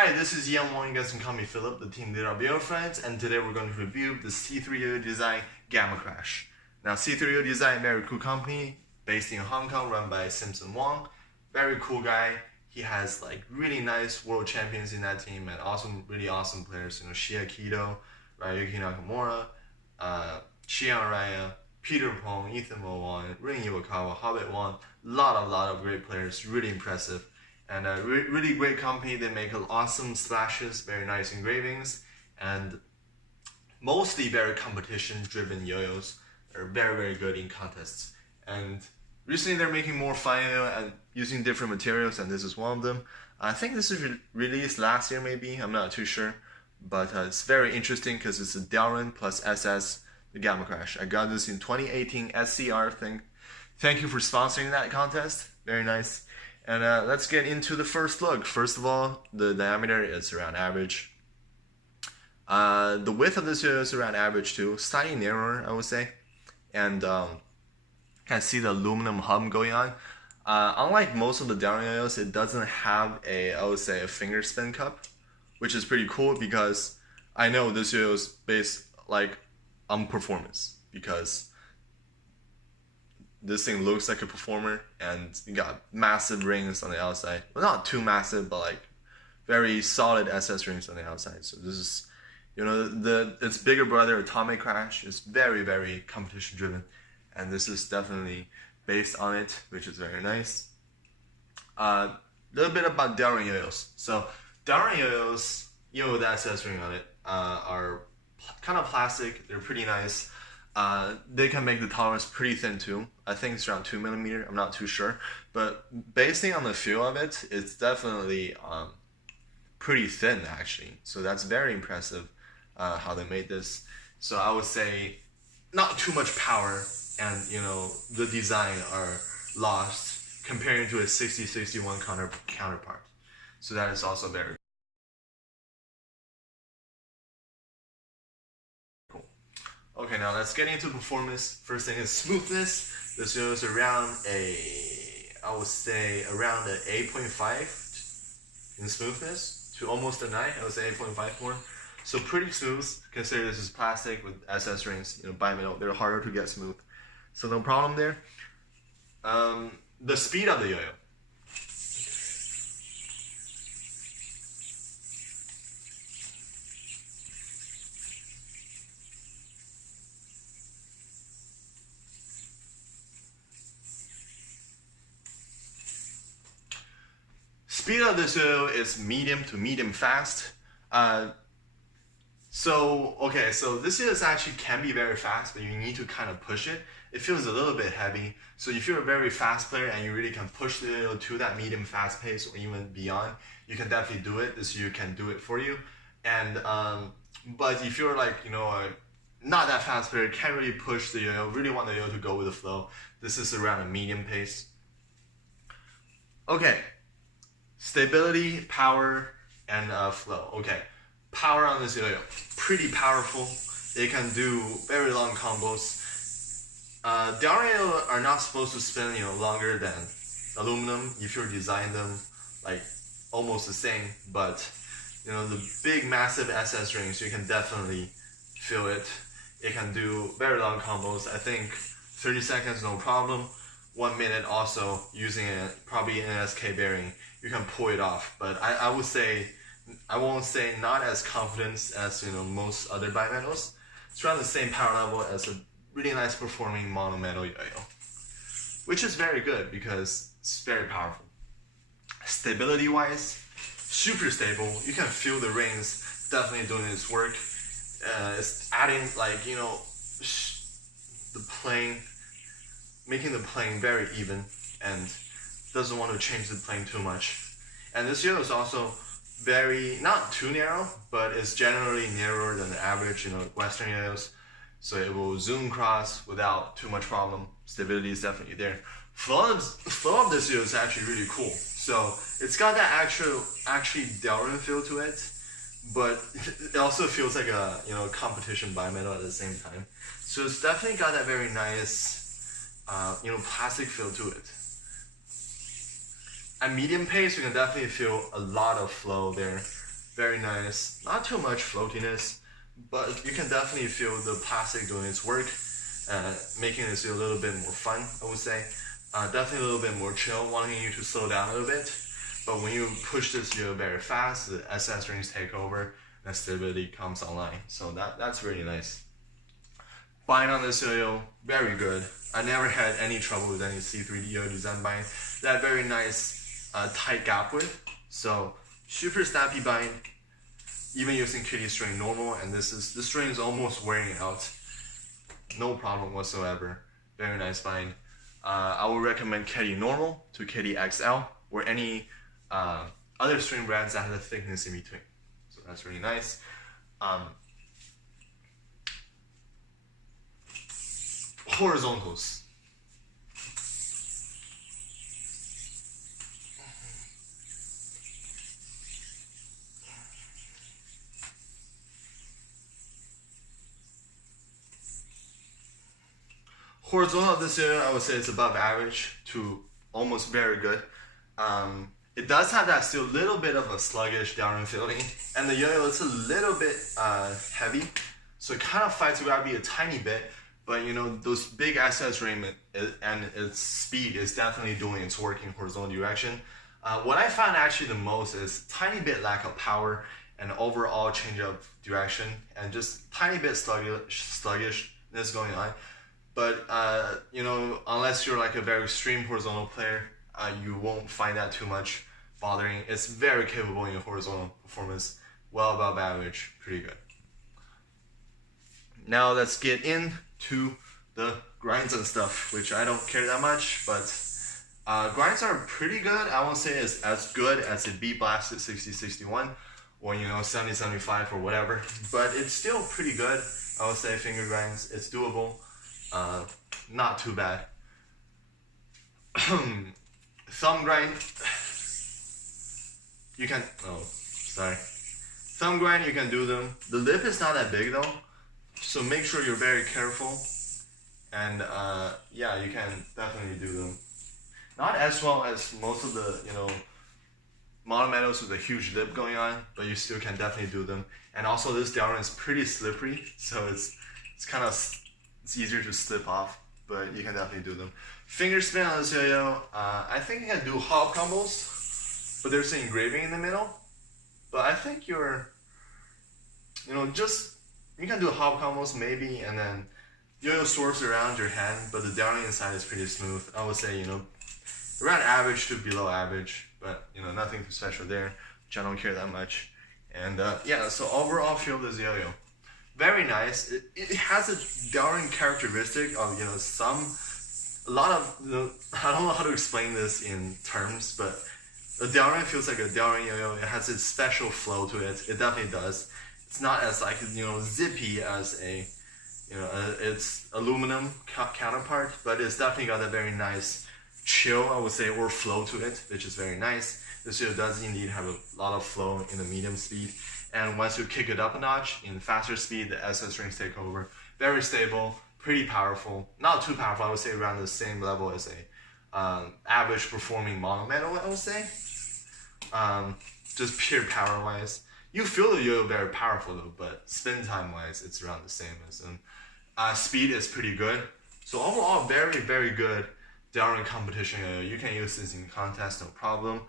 Hi, this is Ian Wong. You guys can call me Philip, the team leader of Friends, and today we're going to review the C3yoyodesign Gamma Crash. Now, C3yoyodesign, very cool company based in Hong Kong, run by Simpson Wong. Very cool guy. He has like really nice world champions in that team and really awesome players. You know, Shia Kido, Ryuki Nakamura, Shion Raya, Peter Pong, Ethan Mo, Rin Iwakawa, Hobbit Wong. Lot of great players. Really impressive. And a really great company. They make awesome splashes, very nice engravings, and mostly very competition-driven yo-yos. They're very good in contests. And recently they're making more fun and using different materials, and this is one of them. I think this is released last year maybe, I'm not too sure. But it's very interesting because it's a Delrin plus SS, the Gamma Crash. I got this in 2018 SCR thing. Thank you for sponsoring that contest, very nice. And let's get into the first look. First of all, the diameter is around average. The width of this yo-yo is around average too, slightly narrower, I would say. And can see the aluminum hub going on. Unlike most of the down yo-yos, it doesn't have I would say, a finger spin cup, which is pretty cool because I know this yo-yo is based like on performance because this thing looks like a performer, and you got massive rings on the outside. Well, not too massive, but like very solid SS rings on the outside. So this is, you know, its bigger brother, Atomic Crash, is very competition driven, and this is definitely based on it, which is very nice. Little bit about Delrin yo-yos. So Delrin yo-yos, with the SS ring on it, are kind of plastic. They're pretty nice. They can make the tolerance pretty thin too. I think it's around 2mm, I'm not too sure. But basing on the feel of it, it's definitely pretty thin actually. So that's very impressive how they made this. So I would say not too much power, and the design are lost comparing to a 6061 counterpart. So that is also very cool. Okay, now let's get into performance. First thing is smoothness. This goes around I would say around an 8.5 in smoothness to almost a 9. I would say 8.5 more. So pretty smooth. Consider this is plastic with SS rings, bimetal. They're harder to get smooth. So no problem there. The speed of the yo-yo. Speed of this yo-yo is medium to medium fast. So this is actually can be very fast, but you need to kind of push it. It feels a little bit heavy. So if you're a very fast player and you really can push the yo-yo to that medium fast pace or even beyond, you can definitely do it. This yo can do it for you. And but if you're like not that fast player, can't really push the yo-yo, really want the yo-yo to go with the flow, this is around a medium pace. Okay. Stability, power, and flow. Okay, power on this yo-yo, pretty powerful. It can do very long combos. Delrin yo-yo are not supposed to spin longer than aluminum if you design them like almost the same. But the big massive SS rings, you can definitely feel it. It can do very long combos. I think 30 seconds no problem. 1 minute also using probably an SK bearing, you can pull it off. But I would say, I won't say not as confident as most other bimetals. It's around the same power level as a really nice performing mono-metal yo-yo, which is very good because it's very powerful. Stability wise, super stable. You can feel the rings definitely doing its work. It's adding like the playing, making the playing very even, and doesn't want to change the playing too much. And this yo is also very, not too narrow, but it's generally narrower than the average Western yo-yos. So it will zoom cross without too much problem. Stability is definitely there. Flow of this yo is actually really cool. So it's got that actually Delrin feel to it, but it also feels like a competition bimetal at the same time. So it's definitely got that very nice plastic feel to it. At medium pace, you can definitely feel a lot of flow there. very nice. Not too much floatiness, but you can definitely feel the plastic doing its work, making this a little bit more fun, I would say. Definitely a little bit more chill, wanting you to slow down a little bit. But when you push this yo-yo very fast, the SS rings take over, and stability comes online. So that's really nice. Bind on this yo-yo, very good. I never had any trouble with any C3yoyodesign bind. That very nice tight gap width. So super snappy bind, even using kitty string normal, and this string is almost wearing out. No problem whatsoever. Very nice bind. I would recommend kitty normal to kitty XL or any other string brands that have a thickness in between. So that's really nice. Horizontals. Horizontal this year, I would say it's above average to almost very good. It does have that still little bit of a sluggish downwind feeling, and the yo-yo is a little bit heavy, so it kind of fights gravity a tiny bit. But you know, those big SS ring and its speed is definitely doing its work in horizontal direction. What I found actually the most is tiny bit lack of power and overall change of direction, and just tiny bit sluggishness going on. But you know, unless you're like a very extreme horizontal player, you won't find that too much bothering. It's very capable in horizontal performance, well above average, pretty good. Now let's get into the grinds and stuff, which I don't care that much, but grinds are pretty good. I won't say it's as good as a beat blasted 6061 or you know 7075 or whatever, but it's still pretty good. I would say finger grinds, it's doable. Not too bad. Thumb grind, you can, thumb grind, you can do them. The lip is not that big though, so make sure you're very careful. And yeah, you can definitely do them. Not as well as most of the, you know, monometals with a huge lip going on, but you still can definitely do them. And also this downwind is pretty slippery, so it's kind of, it's easier to slip off, but you can definitely do them. Finger spin on this yo-yo, I think you can do hop combos, but there's an engraving in the middle. But I think you're, you know, just, you can do hop combos maybe, and then yo-yo swerves around your hand, but the downwind inside is pretty smooth. I would say, you know, around average to below average, but you know, nothing too special there, which I don't care that much. And yeah, so overall feel of this yo-yo, very nice. It has a downwind characteristic of, you know, a lot of, you know, I don't know how to explain this in terms, but the downwind feels like a downwind yo-yo. It has a special flow to it. It definitely does. It's not as like, you know, zippy as a, you know, its aluminum counterpart, but it's definitely got a very nice chill, I would say, or flow to it, which is very nice. This yo does indeed have a lot of flow in the medium speed. And once you kick it up a notch in faster speed, the SS rings take over. Very stable, pretty powerful. Not too powerful, I would say around the same level as a average performing monometal, I would say. Just pure power wise. You feel the yo-yo very powerful though, but spin time wise, it's around the same as them. Speed is pretty good. So overall, very, very good downwind competition yo-yo. You can use this in contest, no problem.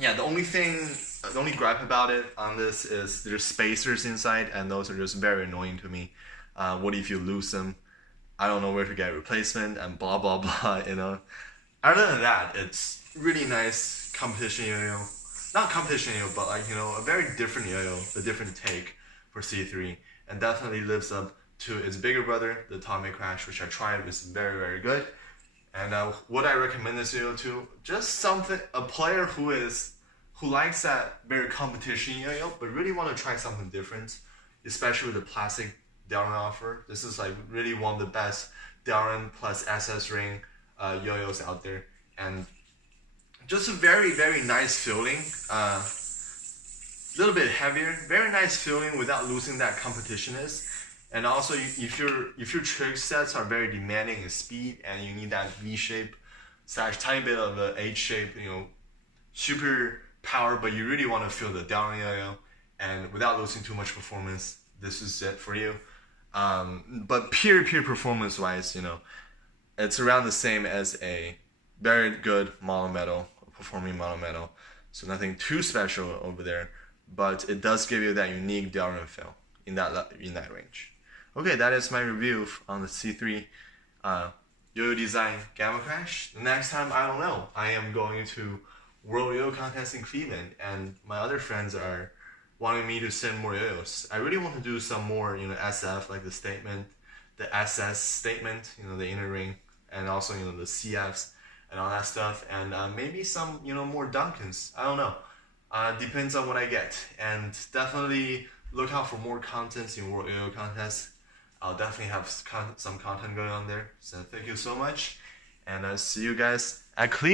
Yeah, the only gripe about it on this is there's spacers inside, and those are just very annoying to me. What if you lose them? I don't know where to get a replacement, and blah blah blah, you know. Other than that, it's really nice competition yo-yo. Not competition yo-yo, but like, you know, a very different yo-yo, a different take for C3, and definitely lives up to its bigger brother, the Atomic Crash, which I tried, was very, very good. And would I recommend this yo-yo to? Just something, a player who likes that very competition yo-yo, but really want to try something different, especially with the plastic downwind offer. This is like really one of the best downwind plus SS ring yo-yos out there, and just a very, very nice feeling. A little bit heavier, very nice feeling without losing that competitionness. And also, if your trick sets are very demanding in speed and you need that V shape / tiny bit of a H shape, you know, super power, but you really want to feel the down yo-yo, and without losing too much performance, this is it for you. But pure performance wise, it's around the same as a very good mono metal, performing mono metal. So nothing too special over there, but it does give you that unique Delrin feel in that range. Okay, that is my review on the C3 Yo-Yo Design Gamma Crash. The next time, I don't know. I am going to World Yo-Yo Contest in Cleveland, and my other friends are wanting me to send more yo-yos. I really want to do some more, SF, like the statement, the SS statement, the inner ring, and also, the CFs and all that stuff, and maybe some, more Duncans. I don't know. Depends on what I get, and definitely look out for more contents in World Yo-Yo Contest. I'll definitely have some content going on there. So thank you so much, and I'll see you guys at Cleveland.